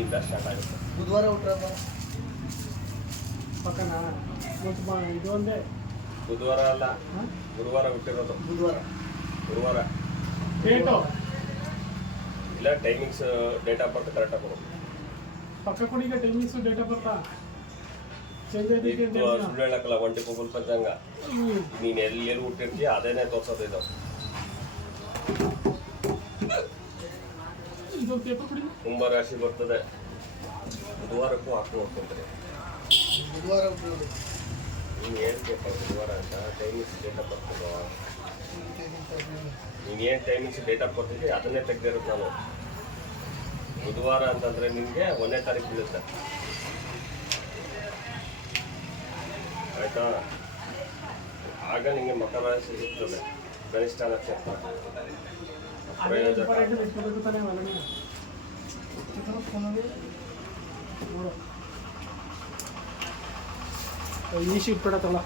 ಇಂದ ಸ್ಟಾರ್ಟ್ ಆಗುತ್ತೆ. ಬುಧವಾರ ಹುಟ್ಟುಹಬ್ಬ ಪಕ್ಕನಾ ಇದು ಒಂದೇ ಬುಧವಾರ ಅಲ್ಲ, ಗುರುವಾರ ಹುಟ್ಟಿರೋದು. ಗುರುವಾರ ಡೇಟು ಇಲ್ಲ, ಟೈಮಿಂಗ್ಸ್ ಡೇಟ್ ಆಫ್ ಬರ್ತ್ ಕರೆಕ್ಟಾಗಿ ಕೊಡು. ಪಕ್ಕ ಕೊಡಿಗೆ ಟೈಮಿಂಗ್ಸು ಡೇಟ್ ಆಫ್ ಬರ್ತಾ ಚೇಂಜ್ ಐತಿ ಸುಳ್ಳು ಹೇಳಕ್ಕಲ್ಲ, ಒಂಟಿ ಫುಲ್ ಪಂಚಾಂಗ. ನೀನು ಎಲ್ಲಿ ಹುಟ್ಟಿರ್ತೀಯ ಅದೇನೇ ತೋರ್ಸೋದು ಇದು. ಇದೊಂದು ಪೇಪರ್ ಕೊಡಿ. ಕುಂಭ ರಾಶಿ ಬರ್ತದೆ, ಬುಧವಾರಕ್ಕೂ ಹಾಕಿ ನೋಡ್ಕೊಂತಾರೆ. ಬುಧವಾರ ಹುಟ್ಟುಹಬ್ಬ ನೀನು ಹೇಳ್ಬೇಕಪ್ಪ ಬುಧವಾರ ಅಂತ ಟೈಮಿಂಗ್ಸ್ ಡೇಟ್ ಆಫ್ ಬರ್ತದೋ. ನೀನು ಏನು ಟೈಮಿಂಗ್ಸ್ ಡೇಟ್ ಆಫ್ ಬರ್ತಿದ್ದೆ ಅದನ್ನೇ ತೆಗ್ದಿರೋದು ನಾನು. ಬುಧವಾರ ಅಂತಂದರೆ ನಿನಗೆ 1ನೇ ತಾರೀಕು ಬೀಳುತ್ತೆ, ಆಯಿತಾ? ಆಗ ನಿಮಗೆ ಮಕರ ರಾಶಿ ಸಿಗ್ತದೆ, ಕನಿಷ್ಠ ನಕ್ಷತ್ರ. ಪ್ರಯೋಜಕ ಈ ಶೀಟ್ ಬಿಡತ್ತಲ್ಲ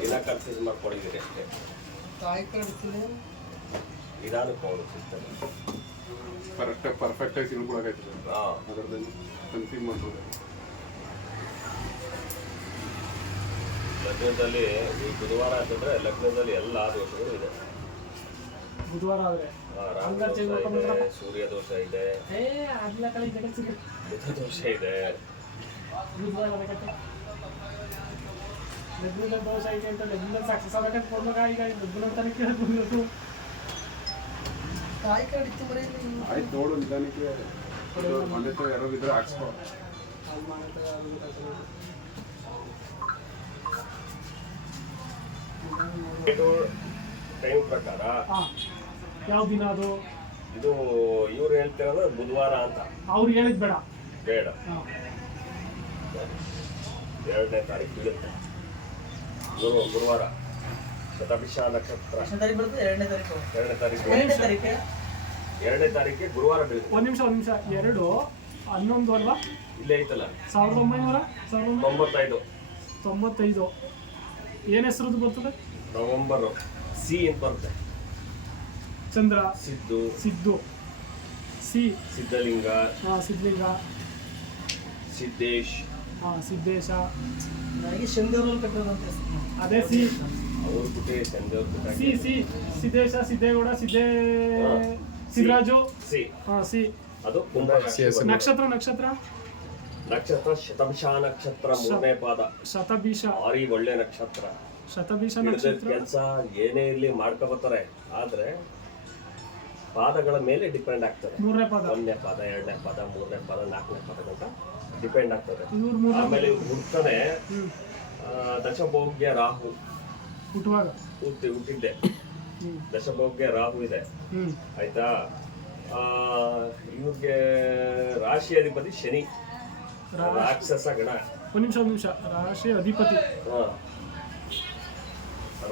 ದಿನ ಕನ್ಫ್ಯೂಸ್ ಮಾಡ್ಕೊಂಡಿದ್ದೀರಿ ಅಷ್ಟೇ. ತಾಯಿ ಕಳಿಸ್ತೀನಿ ನಿಧಾನಕ್ಕೆ ಹೋಗೋದು ಸಿಗ್ತದೆ. ಪರ್ಫೆಕ್ಟಾಗಿ ತಿಳ್ಕೊಳಕೈತದೆ. ಹಾಂ, ಅದರಲ್ಲಿ ಕನ್ಫ್ಯೂಸ್ ಮಾಡ್ಬೋದು. ಲಗ್ನದಲ್ಲಿ ಈ ಬುಧವಾರ ಅಂತಂದರೆ ಲಗ್ನದಲ್ಲಿ ಎಲ್ಲ ದೋಷಗಳು ಇದೆ. ಬುಧವಾರ ಆದರೆ ರಾಹು ದೋಷ ಇದೆ, ಸೂರ್ಯ ದೋಷ ಇದೆ, ಬುಧ ದೋಷ ಇದೆ. ಬುಧವಾರ ಲಗ್ನದ ದೋಷ ಐತೆ ಅಂತ ಲಗ್ನದ ಸಕ್ಸಸ್ ಆಗಬೇಕಂತ ಕೊಡ್ಬೇಕು. ಈಗ ಲಗ್ನ ತಾನೇ ಕೇಳ್ಬೋದು. ತಾಯಿ ಕಳಿಸ್ತು ಬರೀ ಆಯ್ತು ನೋಡು, ನಿಧಾನಕ್ಕೆ ಒಂದೇ ಥರ ಯಾರು ಇದ್ರೆ ಹಾಕ್ಸ್ಕೊ. ಟೈಮ್ ಪ್ರಕಾರ ಯಾವ ದಿನ ಅದು ಇದು ಇವ್ರು ಹೇಳ್ತಿರೋದು ಬುಧವಾರ ಅಂತ. ಅವ್ರು ಹೇಳಿದ್ ಬೇಡ ಬೇಡ, 2ನೇ ತಾರೀಕು ಬೀಳುತ್ತೆ ಗುರುವಾರ. ಶತಭಿಷ ನಕ್ಷತ್ರ ಎಷ್ಟನೇ ತಾರೀಕು ಬರುತ್ತೆ? 2ನೇ ತಾರೀಕು 2ನೇ ತಾರೀಕು 2ನೇ ತಾರೀಕು 2ನೇ ತಾರೀಕಿಗೆ ಗುರುವಾರ ಬೀಳುತ್ತೆ. ಒಂದ್ ನಿಮಿಷ 2 11 ಅಲ್ವಾ? ಇಲ್ಲೇ ಐತಲ್ಲ, 1995. ಏನ್ ಹೆಸರದ್ದು ಬರ್ತದೆ? ನವೆಂಬರ್. ಸಿ ಅಂತ ಬರುತ್ತೆ. ಚಂದ್ರ, ಸಿದ್ದು, ಸಿ, ಸಿದ್ಧಲಿಂಗ, ಸಿದ್ಧಲಿಂಗ, ಸಿದ್ದೇಶ್, ಸಿದ್ದೇಶ. ನನಗೆ ಶನಿದೇವ್ರಲ್ಲಿ ಕಟ್ಟೋದಂತ ಅದೇ ಸಿ. ಅವ್ರು ಬಿಟ್ಟೆ ಚಂದವ್ರು ಬಿಟ್ಟ C Siddesha, Siddegowda, Siddaraju. C C. ಅದು ಕುಂಭ ರಾಶಿ. ನಕ್ಷತ್ರ ಶತಭಿಷ ನಕ್ಷತ್ರ 3ನೇ ಪಾದ. ಶತಭಿಷ ಭಾರಿ ಒಳ್ಳೆ ನಕ್ಷತ್ರ. ಶತಭಿಷ ನಕ್ಷತ್ರ ನಕ್ಷತ್ರ ಕೆಲಸ ಏನೇ ಇರ್ಲಿ ಮಾಡ್ಕೊಬರ್ತಾರೆ, ಆದ್ರೆ ಪಾದಗಳ ಮೇಲೆ ಡಿಪೆಂಡ್ ಆಗ್ತದೆ. 3ನೇ ಪಾದ, 1ನೇ ಪಾದ, 2ನೇ ಪಾದ, 3ನೇ ಪಾದ, 4ನೇ ಪಾದ ಗಂಟ ಡಿಪೆಂಡ್ ಆಗ್ತದೆ. ಆಮೇಲೆ ಹುಡ್ತಾನೆ ದಶಭೋಗ್ಯ ರಾಹು. ಹುಟ್ಟುವಾಗ ಹುಟ್ಟಿದ್ದೆ ದಶಭೋಗ್ಯ ರಾಹು ಇದೆ, ಆಯ್ತಾ? ಇವ್ರಿಗೆ ರಾಶಿ ಅಧಿಪತಿ ಶನಿ, ರಾಕ್ಷಸ ಗಣ. ಒಂದ್ ನಿಮಿಷ ರಾಶಿ ಅಧಿಪತಿ.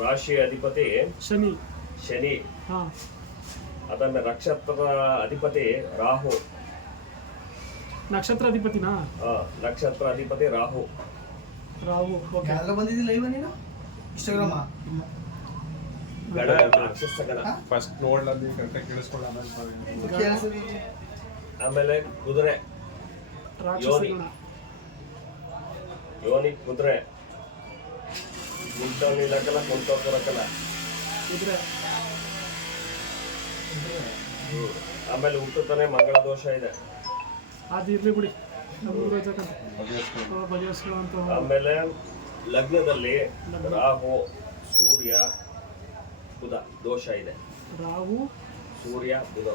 ರಾಶಿ ಅಧಿಪತಿ ಶನಿ. ಅದನ್ನ ನಕ್ಷತ್ರ ಅಧಿಪತಿ ರಾಹು. ನಕ್ಷತ್ರ ಅಧಿಪತಿನಾ? ನಕ್ಷತ್ರ ಅಧಿಪತಿ ರಾಹು. ಬಂದಿದ್ದಿಲ್ಲ ಇವ ನೀನು ಇನ್ಸ್ಟಾಗ್ರಾಮ ಗಣ, ರಾಕ್ಷಸ ಗಣ. ಫಸ್ಟ್ ನೋಡ್ಲಲ್ಲಿ ಕರೆಕ್ಟಾಗಿ ಕೇಳಿಸ್ಕೊಳ್ಳ. ಆಮೇಲೆ ಕುದುರೆ, ಯೋನಿ ಕುದುರೆ. ಕುಂತವನಿಲ್ಲಕ್ಕಲ್ಲ, ಕುಂತೋರ್ಕಲ್ಲ. ಆಮೇಲೆ ಹುಟ್ಟುತ್ತಾನೆ ಮಂಗಳ ದೋಷ ಇದೆ. ಅದಿರ್ಲಿ ಬಿಡಿ. ಆಮೇಲೆ ಲಗ್ನದಲ್ಲಿ ರಾಹು, ಸೂರ್ಯ, ಬುಧ ದೋಷ ಇದೆ. ರಾಹು, ಸೂರ್ಯ, ಬುಧ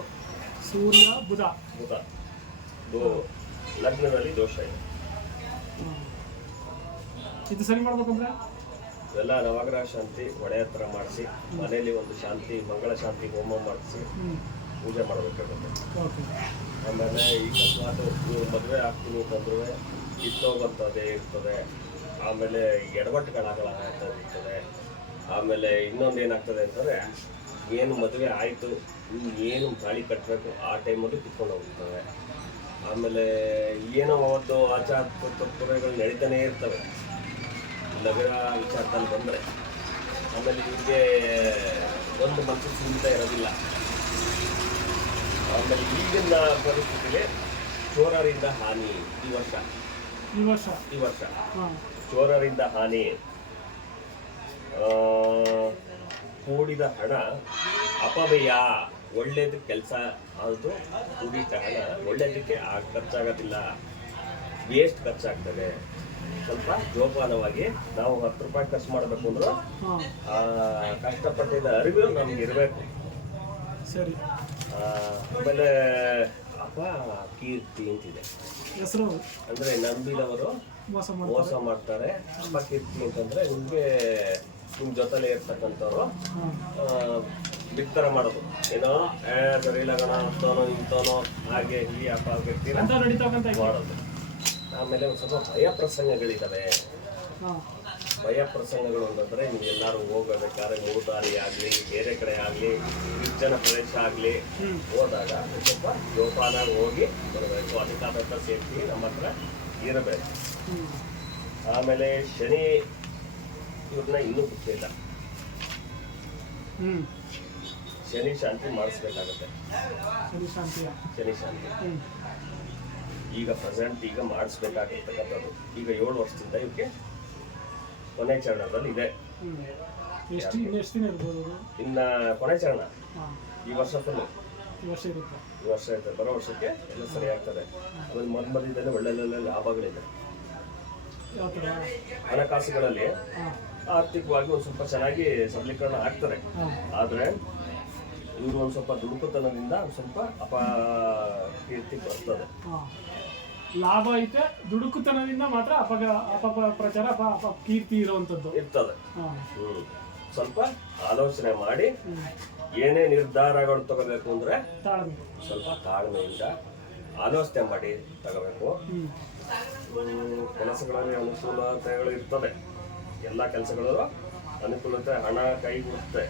ಲಗ್ನದಲ್ಲಿ ದೋಷ ಇದೆ. ಇದು ಸರಿ ಮಾಡ್ಬೇಕಂದ್ರೆ ಎಲ್ಲ ನವಗ್ರಹ ಶಾಂತಿ ಒಡೆ ಹತ್ರ ಮಾಡಿಸಿ, ಮನೆಯಲ್ಲಿ ಒಂದು ಶಾಂತಿ ಮಂಗಳ ಶಾಂತಿ ಹೋಮ ಮಾಡಿಸಿ ಪೂಜೆ ಮಾಡಬೇಕಾಗುತ್ತೆ. ಆಮೇಲೆ ಈಗ ನೀವು ಮದುವೆ ಆಗ್ತೀನಿ ಅಂತಂದ್ರೂ ಕಿತ್ತೋಗಂಥದ್ದೇ ಇರ್ತದೆ. ಆಮೇಲೆ ಎಡವಟ್ಟುಗಳಾಗಲಾಗ್ತದೆ. ಆಮೇಲೆ ಇನ್ನೊಂದು ಏನಾಗ್ತದೆ ಅಂತಂದರೆ, ಏನು ಮದುವೆ ಆಯಿತು, ಏನು ತಾಳಿ ಕಟ್ಟಬೇಕು ಆ ಟೈಮಲ್ಲಿ ಕಿತ್ಕೊಂಡು ಹೋಗ್ತವೆ. ಆಮೇಲೆ ಏನೋ ಒಂದು ಆಚಾರ ತತ್ವಗಳು ನಡೀತಾನೆ ಇರ್ತವೆ ಲಗ್ನ ವಿಚಾರದಲ್ಲಿ ಬಂದರೆ. ಆಮೇಲೆ ಇವ್ರಿಗೆ ಒಂದು ಮನಸ್ಸು ಸೀಮಿತ ಇರೋದಿಲ್ಲ. ಆಮೇಲೆ ಈಗಿನ ಪರಿಸ್ಥಿತಿಯಲ್ಲಿ ಚೋರರಿಂದ ಹಾನಿ ಈ ವರ್ಷ ಚೋರರಿಂದ ಹಾನಿ, ಕೂಡಿದ ಹಣ ಅಪವ್ಯಯ. ಒಳ್ಳೇದು ಕೆಲಸ ಆದರೂ ಕೂಡಿದ ಹಣ ಒಳ್ಳೇದಕ್ಕೆ ಖರ್ಚಾಗೋದಿಲ್ಲ, ವೇಸ್ಟ್ ಖರ್ಚಾಗ್ತದೆ. ಸ್ವಲ್ಪ ಜೋಪಾನವಾಗಿ ನಾವು 10 ರೂಪಾಯಿ ಖರ್ಚು ಮಾಡಬೇಕು ಅಂದ್ರೆ ಕಷ್ಟಪಟ್ಟಿದ್ದ ಅರಿವು ನಮ್ಗೆ ಇರಬೇಕು. ಸರಿ. ಆಮೇಲೆ ಕೀರ್ತಿ ಅಂತಿದೆ ಹೆಸರು, ಅಂದ್ರೆ ನಂಬಿದವರು ಮೋಸ ಮಾಡ್ತಾರೆ. ಕೀರ್ತಿ ಅಂತಂದ್ರೆ ನಿಮ್ ಜೊತೆಲೆ ಇರ್ತಕ್ಕಂಥವ್ರು ಬಿತ್ತರ ಮಾಡೋದು, ಏನೋ ಸರಿ ಲಗಣ ಅಂತನೋ ಇಂತನೋ ಹಾಗೆ ಹೀಗೆ ಮಾಡೋದು. ಆಮೇಲೆ ಒಂದು ಸ್ವಲ್ಪ ಭಯ ಪ್ರಸಂಗಗಳಿದ್ದಾವೆ. ಭಯ ಪ್ರಸಂಗಗಳು ಅಂತಂದ್ರೆ ನೀವೆಲ್ಲರೂ ಹೋಗಬೇಕಾದ್ರೆ ಮೂದಾರಿ ಆಗ್ಲಿ, ಬೇರೆ ಕಡೆ ಆಗ್ಲಿ, ನಿರ್ಜನ ಪ್ರದೇಶ ಆಗ್ಲಿ ಹೋದಾಗ ಸ್ವಲ್ಪ ಜೋಪಾನ ಹೋಗಿ ಬರಬೇಕು. ಅದಕ್ಕಾದಂಥ ಸೇಫ್ಟಿ ನಮ್ಮ ಹತ್ರ ಇರಬೇಕು. ಆಮೇಲೆ ಶನಿ ಇವ್ರನ್ನ ಇನ್ನೂ ಗೊತ್ತಿಲ್ಲ, ಶನಿ ಶಾಂತಿ ಮಾಡಿಸ್ಬೇಕಾಗತ್ತೆ. ಶನಿ ಶಾಂತಿ ಈಗ ಪ್ರೆಸೆಂಟ್ ಈಗ ಮಾಡಿಸ್ಬೇಕಾಗಿರ್ತಕ್ಕಂಥದ್ದು. ಈಗ 7 ವರ್ಷದಿಂದ ಇವಕ್ಕೆ ಕೊನೆ ಚರಣದಲ್ಲಿ ಇದೆ. ಇನ್ನ ಕೊನೆ ಚರಣ ಈ ವರ್ಷ ಫುಲ್, ಈ ವರ್ಷ ಇರ್ತದೆ. ಬರೋ ವರ್ಷಕ್ಕೆ ಎಲ್ಲ ಸರಿ ಆಗ್ತದೆ. ಆಮೇಲೆ ಮಧ್ಯದಲ್ಲಿ ಒಳ್ಳೆ ಲಾಭಗಳಿದೆ. ಹಣಕಾಸುಗಳಲ್ಲಿ ಆರ್ಥಿಕವಾಗಿ ಒಂದು ಸ್ವಲ್ಪ ಚೆನ್ನಾಗಿ ಸಬಲೀಕರಣ ಆಗ್ತಾರೆ. ಆದ್ರೆ ಇವರು ಒಂದು ಸ್ವಲ್ಪ ದುಡುಕುತನದಿಂದ ಸ್ವಲ್ಪ ಕೀರ್ತಿ ಬರ್ತದೆ. ಲಾಭ ಐತೆ, ದುಡುಕುತನದಿಂದ ಮಾತ್ರ ಅಪಪ್ರಚಾರ ಕೀರ್ತಿ ಇರುವಂತದ್ದು ಇರ್ತದೆ. ಸ್ವಲ್ಪ ಆಲೋಚನೆ ಮಾಡಿ ಏನೇ ನಿರ್ಧಾರಗಳು ತಗೋಬೇಕು ಅಂದ್ರೆ ಸ್ವಲ್ಪ ತಾಳ್ಮೆಯಿಂದ ಆಲೋಚನೆ ಮಾಡಿ ತಗೋಬೇಕು. ಕೆಲಸಗಳಲ್ಲಿ ಅನುಕೂಲತೆಗಳು ಇರ್ತದೆ. ಎಲ್ಲ ಕೆಲಸಗಳು ಅನುಕೂಲತೆ, ಹಣ ಕೈಗೂಡುತ್ತೆ,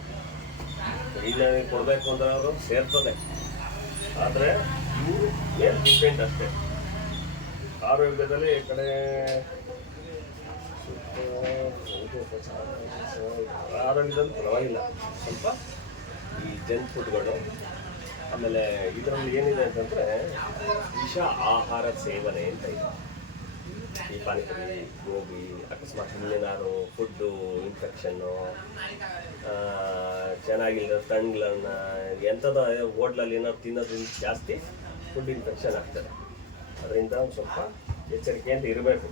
ಕೈಗೆ ಕೊಡಬೇಕು ಅಂದ್ರೆ ಅವರು ಸೇರ್ತದೆ. ಆದರೆ ಇವರು ಮೇಲೆ ಡಿಪೆಂಡ್ ಅಷ್ಟೇ. ಆರೋಗ್ಯದಲ್ಲಿ ಈ ಕಡೆ ಆರೋಗ್ಯದಲ್ಲಿ ಪರವಾಗಿಲ್ಲ. ಸ್ವಲ್ಪ ಈ ಜಂಕ್ ಫುಡ್ಗಳು, ಆಮೇಲೆ ಇದರಲ್ಲಿ ಏನಿದೆ ಅಂತಂದರೆ ವಿಷ ಆಹಾರ ಸೇವನೆ ಅಂತ ಇದೆ. ಈ ಪಾನಿಪುರಿ, ಗೋಬಿ, ಅಕಸ್ಮಾತ್ ಏನಾದ್ರು ಫುಡ್ಡು ಇನ್ಫೆಕ್ಷನ್ನು, ಚೆನ್ನಾಗಿಲ್ಲ ತಣ್ಣಗಳನ್ನ ಎಂಥದ ಹೋಟ್ಲಲ್ಲಿ ಏನಾದ್ರು ತಿನ್ನೋದ್ರಿಂದ ಜಾಸ್ತಿ ಫುಡ್ ಇನ್ಫೆಕ್ಷನ್ ಆಗ್ತದೆ. ಅದರಿಂದ ಒಂದು ಸ್ವಲ್ಪ ಎಚ್ಚರಿಕೆಯಿಂದ ಇರಬೇಕು.